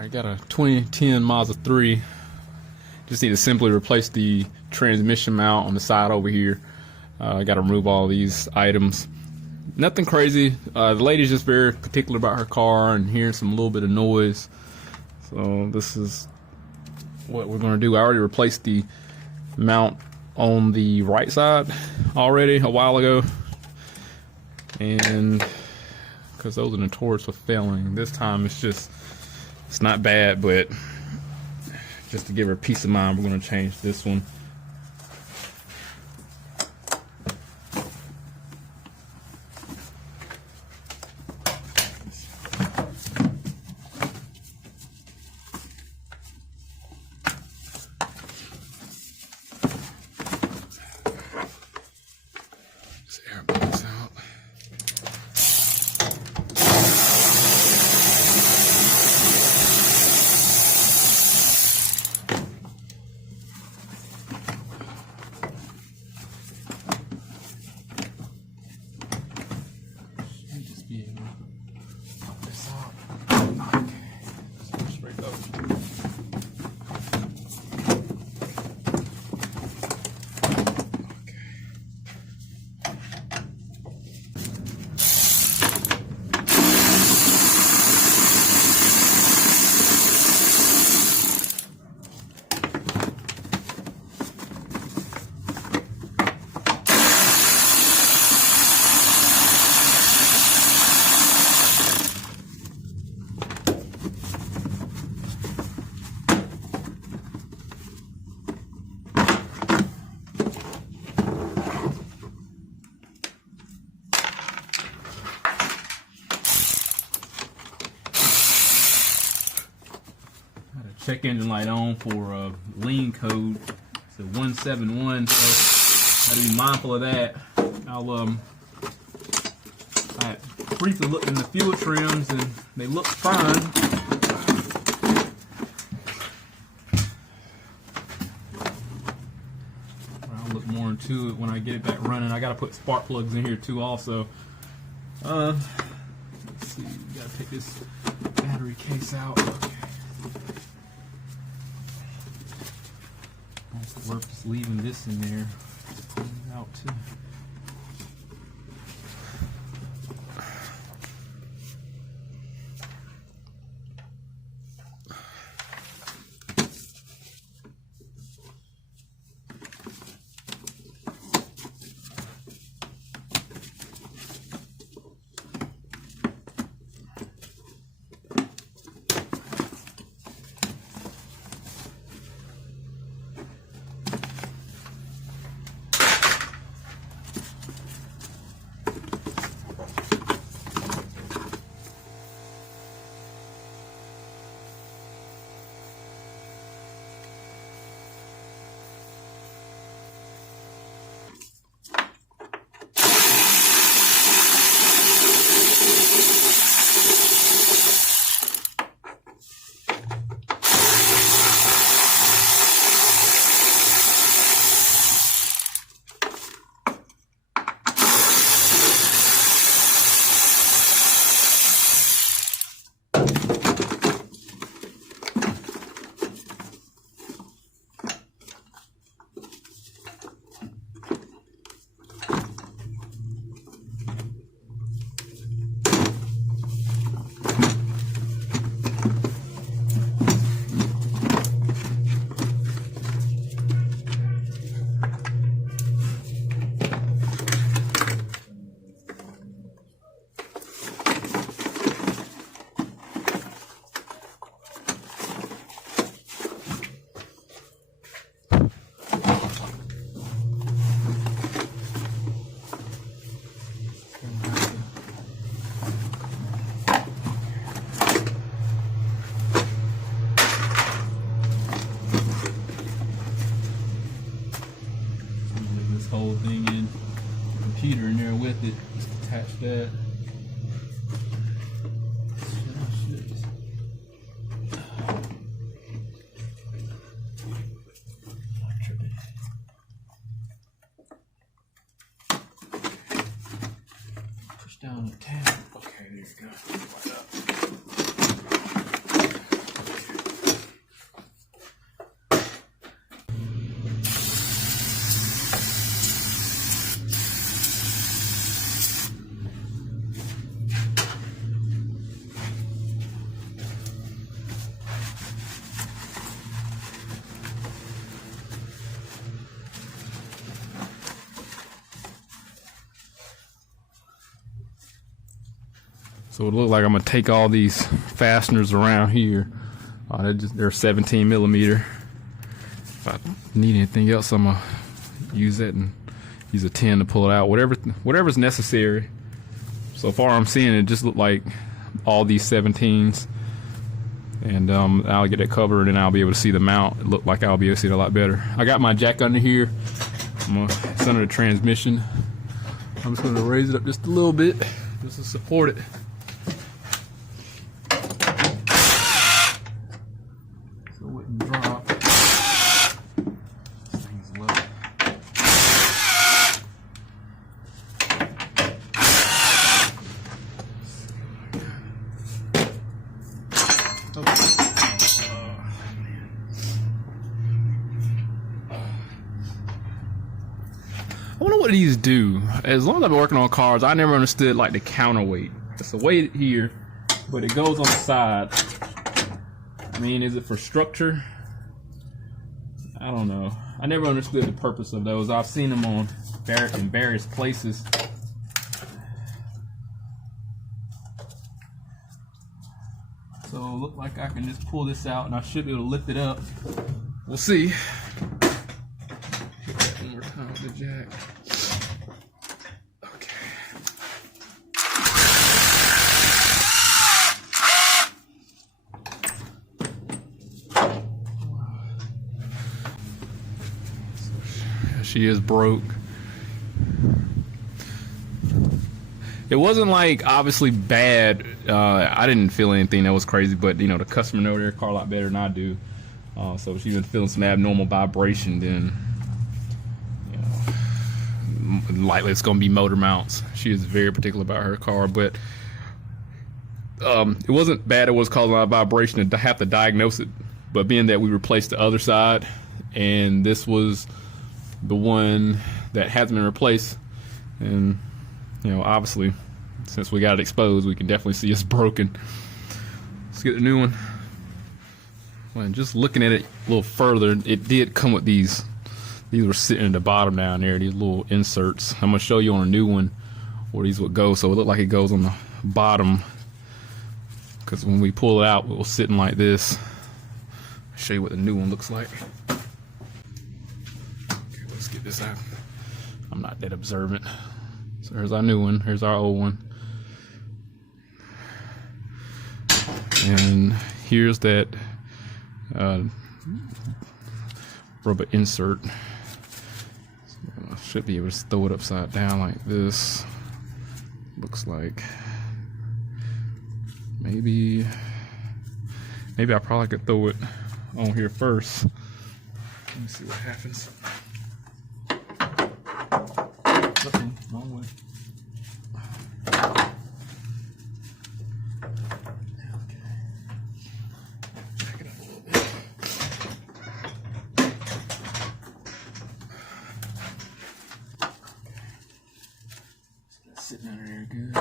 I got a 2010 Mazda 3. Just need to simply replace the transmission mount on the side over here. I got to remove all these items. Nothing crazy. The lady's just very particular about her car and hearing some little bit of noise. So this is what we're going to do. I already replaced the mount on the right side already a while ago, and because those are notorious for failing. This time it's not bad, but just to give her peace of mind, we're going to change this one. Air box out. Should just be able to pop this out. Okay, let's go straight up. Check engine light on for lean code. It's a 171, so gotta be mindful of that. I briefly looked in the fuel trims and they look fine. I'll look more into it when I get it back running. I gotta put spark plugs in here too also. Let's see, we gotta take this battery case out. Okay. Worth just leaving this in there. Pull it out too. Whole thing in, computer in there with it, just attach that. Push down the tab. Okay, there you go. So it looks like I'm gonna take all these fasteners around here. They're 17 millimeter. If I need anything else, I'm gonna use that and use a 10 to pull it out. Whatever's necessary. So far, I'm seeing it just look like all these 17s, and I'll get it covered, and I'll be able to see the mount. It look like I'll be able to see it a lot better. I got my jack under here. It's under the transmission. I'm just gonna raise it up just a little bit, just to support it. So it wouldn't drop. This thing's low. I wonder what these do. As long as I've been working on cars, I never understood like the counterweight. It's a weight here, but it goes on the side. I mean, is it for structure? I don't know. I never understood the purpose of those. I've seen them in various places. So it look like I can just pull this out, and I should be able to lift it up. We'll see. Hit that one more time with the jack. Okay. She is broke. It wasn't like obviously bad. I didn't feel anything that was crazy, but you know the customer know their car a lot better than I do. So she's been feeling some abnormal vibration. Then, you know, likely it's gonna be motor mounts. She is very particular about her car, but it wasn't bad. It was causing a lot of vibration to have to diagnose it. But being that we replaced the other side, and this was the one that hasn't been replaced, and you know, obviously, since we got it exposed, we can definitely see it's broken. Let's get the new one. Well, just looking at it a little further, it did come with these. These were sitting at the bottom down there, these little inserts. I'm gonna show you on a new one where these would go. So it looked like it goes on the bottom, because when we pull it out, it was sitting like this. I'll show you what the new one looks like. Okay, let's get this out. I'm not that observant. So here's our new one, here's our old one. And here's that rubber insert. So I should be able to throw it upside down like this. Looks like maybe I probably could throw it on here first. Let me see what happens. Wrong way. Okay. Back it up a little bit. Okay. So that's sitting under there good.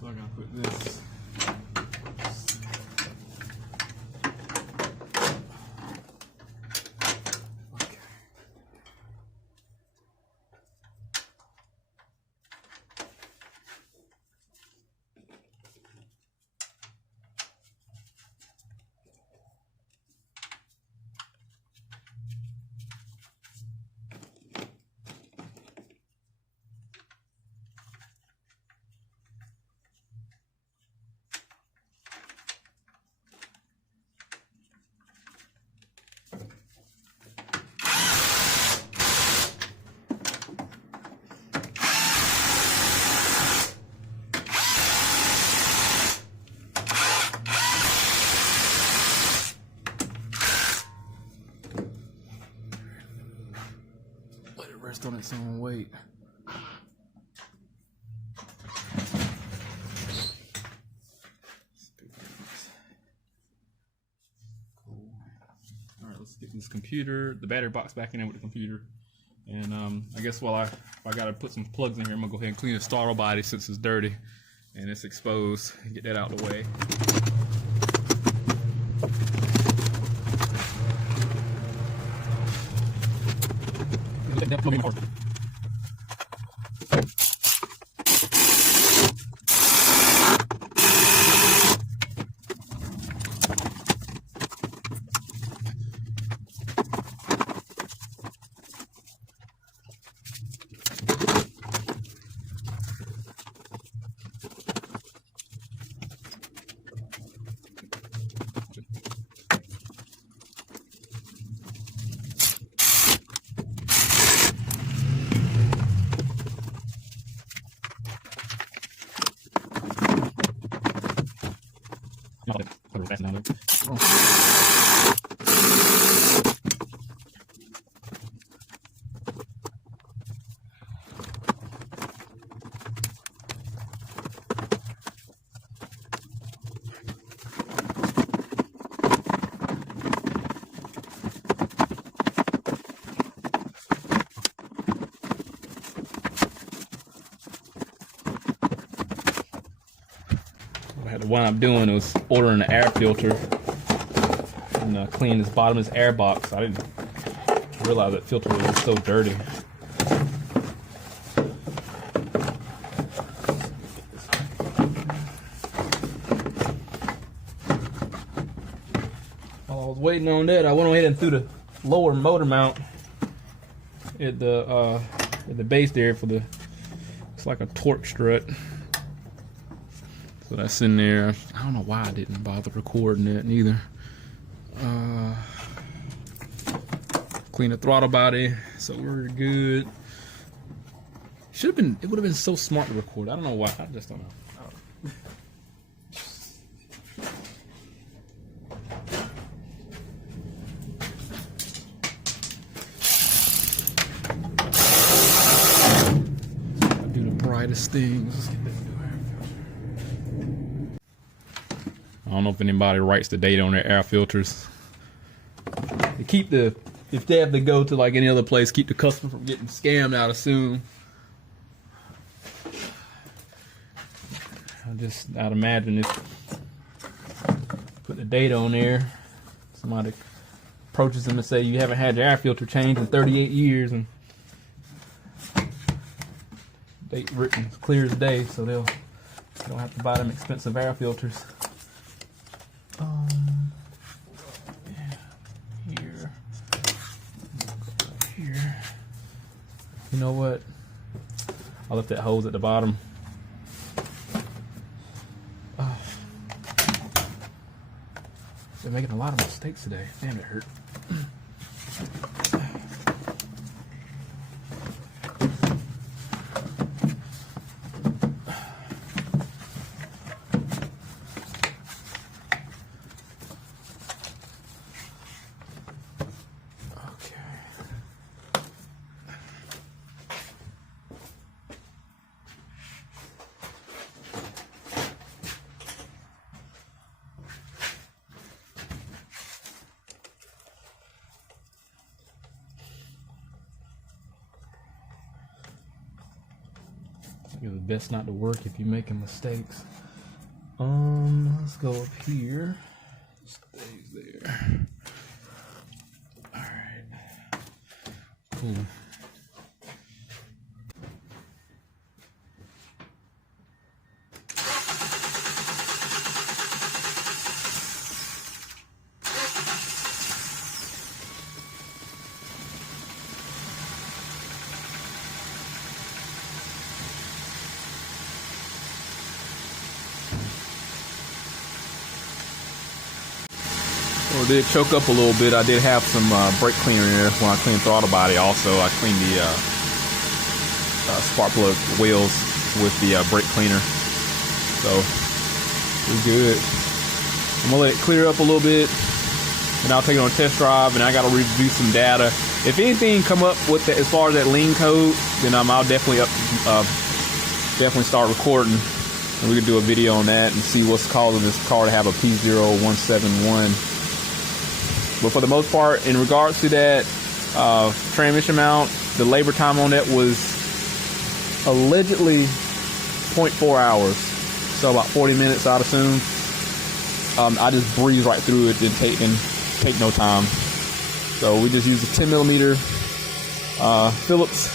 So I gotta put this. Okay. its own weight. All right, let's get this computer, the battery box back in there with the computer. And I guess while I gotta put some plugs in here, I'm gonna go ahead and clean the throttle body since it's dirty and it's exposed. Get that out of the way. What I'm doing is ordering an air filter and cleaning this bottom of this air box. I didn't realize that filter was so dirty. While I was waiting on that, I went ahead and threw the lower motor mount at the base there for the, it's like a torque strut. So that's in there. I don't know why I didn't bother recording that neither. Clean the throttle body, so we're good. Should have been. It would have been so smart to record. I don't know why. I just don't know. I do the brightest things. Let's get that. I don't know if anybody writes the date on their air filters. They keep the, if they have to go to like any other place, keep the customer from getting scammed out of soon. I'd imagine if put the date on there, somebody approaches them and say you haven't had your air filter changed in 38 years, and date written clear as day, so they don't have to buy them expensive air filters. Here. You know what? I left that hose at the bottom. Oh. They're making a lot of mistakes today. Damn, it hurt. It's best not to work if you're making mistakes. Let's go up here. Stays there. All right. Cool. Well, it did choke up a little bit. I did have some brake cleaner in there when I cleaned throttle body. Also, I cleaned the spark plug wheels with the brake cleaner. So, we're good. I'm gonna let it clear up a little bit, and I'll take it on a test drive, and I gotta review some data. If anything come up with that, as far as that lean code, then I'll definitely start recording, and we can do a video on that and see what's causing this car to have a P0171. But for the most part, in regards to that transmission mount, the labor time on that was allegedly 0.4 hours, so about 40 minutes, I'd assume. I just breezed right through it, didn't take no time. So we just used a 10 millimeter Phillips,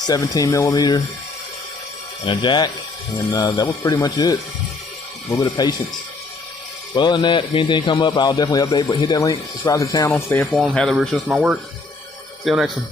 17 millimeter, and a jack, and that was pretty much it. A little bit of patience. But other than that, if anything come up, I'll definitely update. But hit that link, subscribe to the channel, stay informed, have the real my work. See you next one.